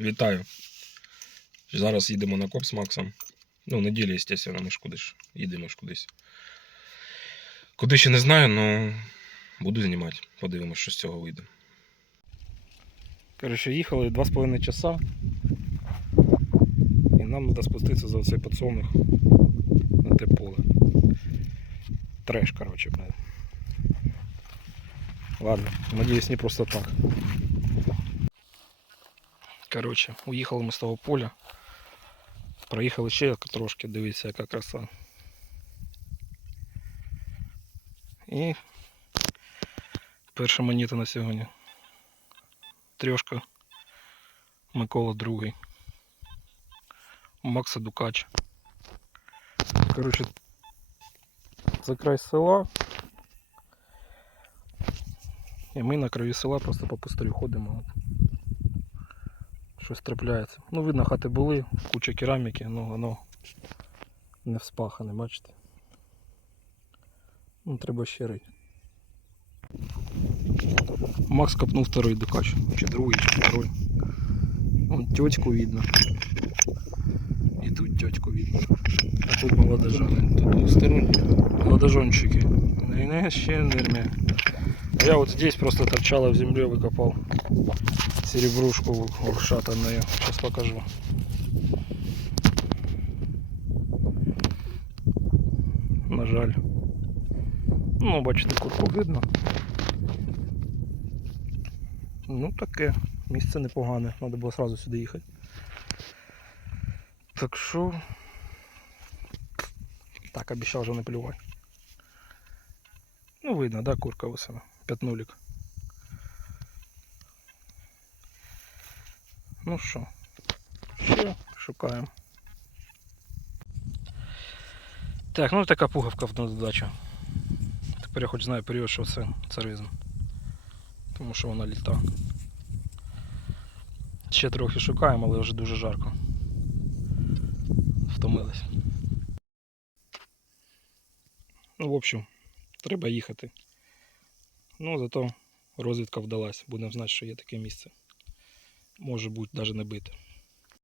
Вітаю. Зараз їдемо на коп з Максом. Ну, неділі, звісно, ми ж кудись. Їдемо ж кудись. Куди ще не знаю, але буду знімати. Подивимось, що з цього вийде. Коротше, їхали 2,5 часа. І нам треба спуститися за цей подсолнух на те поле. Треш, коротше, блядь. Ладно, надіюсь, не просто так. Коротше, уїхали ми з того поля. Проїхали ще трошки, дивіться, яка краса. І перша монета на сьогодні. Трьошка Микола другий. Макса Дукач. Коротше, це край села. І ми на краю села просто по пустирю ходимо. Щось трапляється. Ну, видно, хати були, куча кераміки, ну воно не вспахане, бачите. Ну, треба ще рити. Макс копнув второй дукач. Чи другий, чи второй. Вон тетку видно. І тут тетку видно. А тут молодожани. Тут двусторонні. Молодожончики. Не, не, ще нермя. А я вот здесь просто торчала в земле, выкопал серебрушку ушатанную. Сейчас покажу. На жаль. Ну, бачите, курку видно. Ну, таке. Місце непогане. Треба було сразу сюди їхати. Так що. Так, обіцяв вже не плювати. Ну, видно, да, курка висила. П'ятнулік. Ну що, ще шукаємо. Так, ну така пуговка в додачу. Тепер я хоч знаю період, що це царизм. Тому що вона літа. Ще трохи шукаємо, але вже дуже жарко. Втомились. Ну, в общем, треба їхати. Ну, зато розвідка вдалась. Будемо знати, що є таке місце. Може бути навіть не бите.